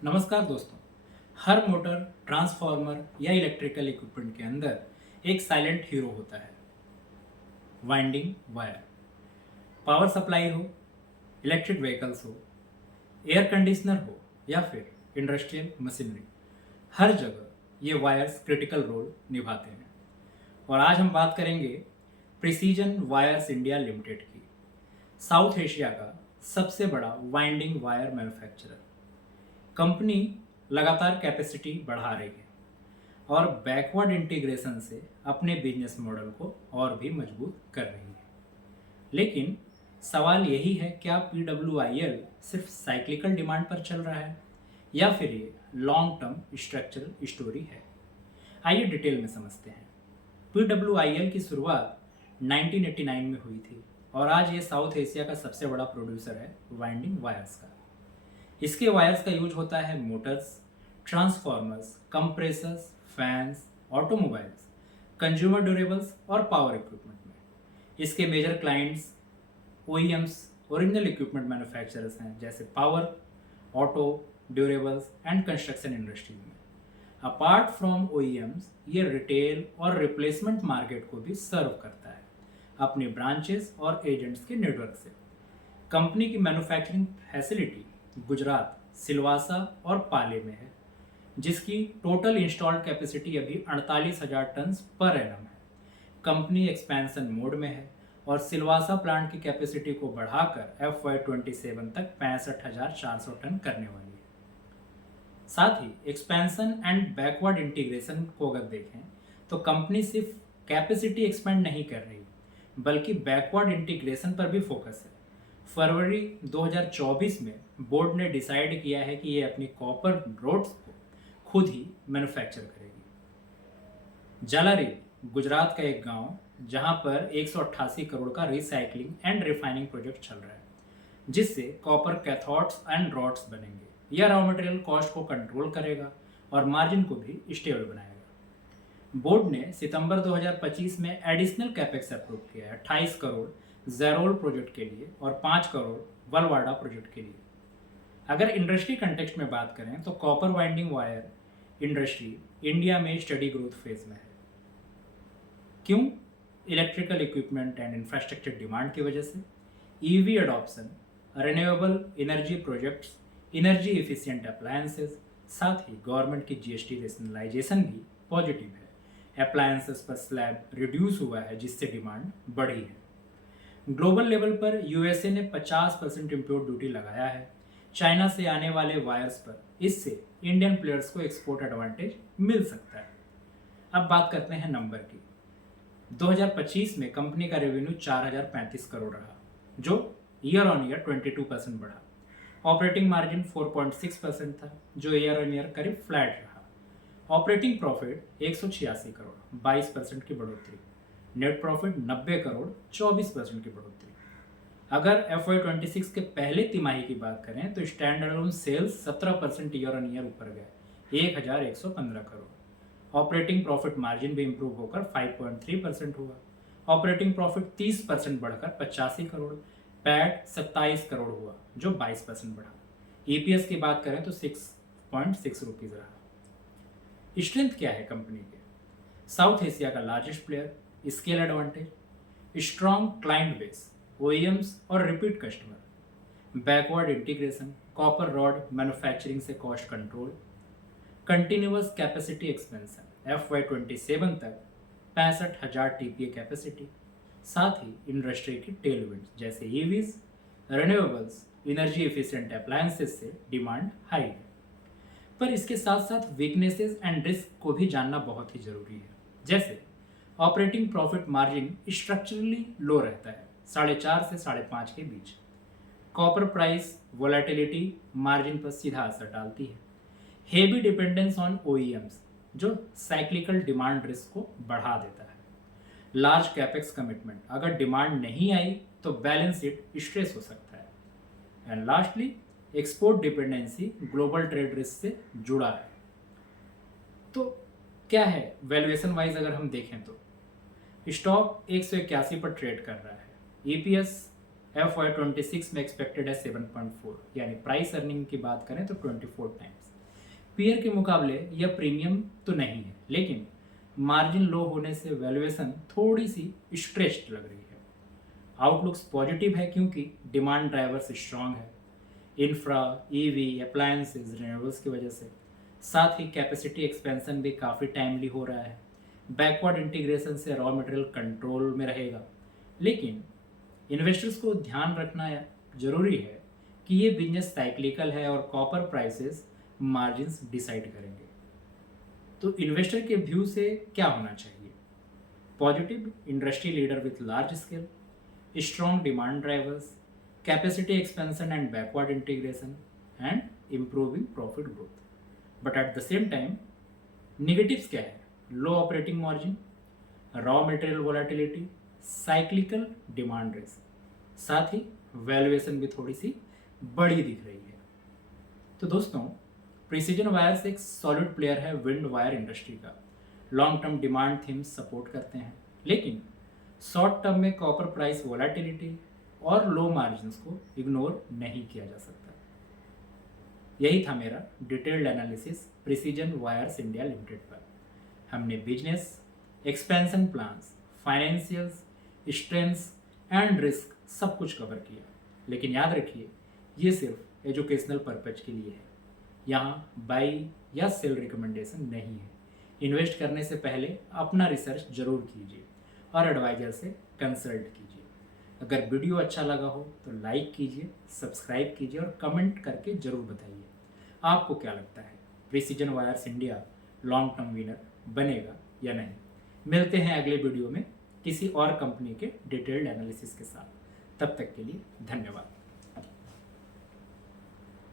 नमस्कार दोस्तों। हर motor, transformer या इलेक्ट्रिकल इक्विपमेंट के अंदर एक साइलेंट हीरो होता है, वाइंडिंग वायर। पावर सप्लाई हो, इलेक्ट्रिक व्हीकल्स हो, एयर कंडीशनर हो या फिर इंडस्ट्रियल मशीनरी, हर जगह ये वायर्स क्रिटिकल रोल निभाते हैं। और आज हम बात करेंगे प्रिसीजन वायर्स इंडिया लिमिटेड की, साउथ एशिया का सबसे बड़ा वाइंडिंग वायर मैन्युफैक्चरर। कंपनी लगातार कैपेसिटी बढ़ा रही है और बैकवर्ड इंटीग्रेशन से अपने बिजनेस मॉडल को और भी मजबूत कर रही है। लेकिन सवाल यही है, क्या PWIL सिर्फ साइक्लिकल डिमांड पर चल रहा है या फिर ये लॉन्ग टर्म स्ट्रक्चरल स्टोरी है? आइए डिटेल में समझते हैं। PWIL की शुरुआत 1989 में हुई थी और आज ये साउथ एशिया का सबसे बड़ा प्रोड्यूसर है वाइंडिंग वायर्स का। इसके वायर्स का यूज होता है motors, transformers, compressors, fans, automobiles, consumer durables और पावर इक्विपमेंट में। इसके major clients OEMs, original equipment manufacturers हैं, जैसे power, auto, durables and construction industries में। अपार्ट फ्रॉम OEMs, ये रिटेल और रिप्लेसमेंट मार्केट को भी सर्व करता है अपने ब्रांचेस और एजेंट्स के नेटवर्क से। कंपनी की मैन्युफैक्चरिंग फैसिलिटी गुजरात, सिलवासा और पाले में है, जिसकी टोटल इंस्टॉल्ड कैपेसिटी अभी 48,000 टन पर एनम है। कंपनी एक्सपेंशन मोड में है और सिलवासा प्लांट की कैपेसिटी को बढ़ाकर FY27 तक 65,400 टन करने वाली है। साथ ही एक्सपेंशन एंड बैकवर्ड इंटीग्रेशन को अगर देखें तो कंपनी सिर्फ कैपेसिटी एक्सपेंड नहीं कर रही, बल्कि बैकवर्ड इंटीग्रेशन पर भी फोकस है। फरवरी 2024 में बोर्ड ने डिसाइड किया है कि ये अपनी कॉपर रोड्स को खुद ही मैन्युफैक्चर करेगी। जालारी गुजरात का एक गांव, जहां पर 188 करोड़ का रिसाइकलिंग एंड रिफाइनिंग प्रोजेक्ट चल रहा है, जिससे कॉपर कैथोड्स एंड रॉड्स बनेंगे। यह रॉ मटेरियल कॉस्ट को कंट्रोल करेगा और मार्जिन को भी स्टेबल बनाएगा। बोर्ड ने सितंबर 2025 में एडिशनल कैपेक्स अप्रूव किया है, 28 करोड़ ज़ेरोल प्रोजेक्ट के लिए और 5 करोड़ वलवाड़ा प्रोजेक्ट के लिए। अगर इंडस्ट्री कंटेक्स्ट में बात करें तो copper winding wire industry India में स्टडी ग्रोथ फेज में है। क्यों? Electrical equipment and infrastructure demand की वजह से, EV adoption, renewable energy projects, energy efficient appliances, साथ ही गवर्नमेंट की GST रेशनलाइजेशन भी पॉजिटिव है। अप्लायंसेस पर स्लैब रिड्यूस हुआ है, जिससे डिमांड बढ़ी है। ग्लोबल लेवल पर USA ने 50% इम्पोर्ट ड्यूटी लगाया है चाइना से आने वाले वायर्स पर। इससे इंडियन प्लेयर्स को एक्सपोर्ट एडवांटेज मिल सकता है। अब बात करते हैं नंबर की। 2025 में कंपनी का रेवेन्यू 4,035 करोड़ रहा, जो ईयर ऑन ईयर 22% बढ़ा। ऑपरेटिंग मार्जिन 4.6% था, जो ईयर ऑन ईयर करीब फ्लैट रहा। ऑपरेटिंग प्रॉफिट 186 करोड़, 22% की बढ़ोतरी। नेट प्रॉफिट 90 करोड़, 24% की बढ़ोतरी। अगर FY26 के पहले तिमाही की बात करें तो standalone sales 17% year on year ऊपर गए, 1,115 करोड़। ऑपरेटिंग प्रॉफिट मार्जिन भी इंप्रूव होकर 5.3% हुआ। ऑपरेटिंग प्रॉफिट 30% बढ़कर 85 करोड़। पैट 27 करोड़ हुआ, जो 22% बढ़ा। EPS की बात करें तो 6.6 रुपीज़ रहा। स्ट्रेंथ क्या है कंपनी के? साउथ एशिया का largest player, scale advantage, strong client base, OEMs और repeat customer, backward integration, copper rod manufacturing से cost control, continuous capacity expansion, FY27 तक 65,000 TPA कैपेसिटी। साथ ही इंडस्ट्री की टेलविंड्स जैसे EVs, renewables, energy efficient appliances से demand high है। पर इसके साथ साथ वीकनेसेस एंड रिस्क को भी जानना बहुत ही जरूरी है। जैसे ऑपरेटिंग प्रॉफिट मार्जिन स्ट्रक्चरली लो रहता है, 4.5 से 5.5 के बीच। कॉपर प्राइस वोलेटिलिटी मार्जिन पर सीधा असर डालती है। हेवी डिपेंडेंस ऑन OEMs, जो साइक्लिकल डिमांड रिस्क को बढ़ा देता है। लार्ज कैपेक्स कमिटमेंट, अगर डिमांड नहीं आई तो बैलेंस शीट स्ट्रेस हो सकता है। And lastly, export dependency global trade risk से जुड़ा है। तो क्या है वैल्यूएशन वाइज अगर हम देखें तो स्टॉक 181 पर ट्रेड कर रहा है। EPS FY26 में एक्सपेक्टेड है 7.4, यानी प्राइस अर्निंग की बात करें तो 24 टाइम्स। पीयर के मुकाबले यह प्रीमियम तो नहीं है, लेकिन मार्जिन लो होने से वैल्यूएशन थोड़ी सी स्ट्रेच्ड लग रही है। आउटलुक्स पॉजिटिव है क्योंकि डिमांड ड्राइवर्स स्ट्रांग है, इंफ्रा, ईवी, अप्लायंसेज, रिन्यूएबल्स की वजह से। साथ ही कैपेसिटी एक्सपेंशन भी काफ़ी टाइमली हो रहा है। बैकवर्ड इंटीग्रेशन से रॉ मटेरियल कंट्रोल में रहेगा। लेकिन इन्वेस्टर्स को ध्यान रखना जरूरी है कि ये बिजनेस साइक्लिकल है और कॉपर प्राइसेस मार्जिन्स डिसाइड करेंगे। तो इन्वेस्टर के व्यू से क्या होना चाहिए? Positive, industry leader with large scale, strong demand drivers, capacity expansion and backward integration and improving profit growth. But at the same time negatives क्या है? Low operating margin, raw material volatility, cyclical demand risk, साथ ही valuation भी थोड़ी सी बड़ी दिख रही है। तो दोस्तों, प्रिसीजन वायर्स एक सॉलिड प्लेयर है विंड वायर इंडस्ट्री का। Long term demand themes support करते हैं, लेकिन शॉर्ट टर्म में कॉपर प्राइस वोलेटिलिटी और लो मार्जिन्स को इग्नोर नहीं किया जा सकता। यही था मेरा detailed analysis precision wires India limited पर। हमने business, expansion plans, financials, strengths and risk सब कुछ कवर किया। लेकिन याद रखिए, ये सिर्फ एजुकेशनल पर्पज के लिए है। यहाँ बाई या सेल रिकमेंडेशन नहीं है। इन्वेस्ट करने से पहले अपना रिसर्च जरूर कीजिए और एडवाइजर से कंसल्ट कीजिए। अगर वीडियो अच्छा लगा हो तो लाइक कीजिए, सब्सक्राइब कीजिए और कमेंट करके ज़रूर बताइए आपको क्या लगता है, precision wires India long term winner बनेगा या नहीं। मिलते हैं अगले वीडियो में किसी और कंपनी के डिटेल्ड एनालिसिस के साथ। तब तक के लिए धन्यवाद।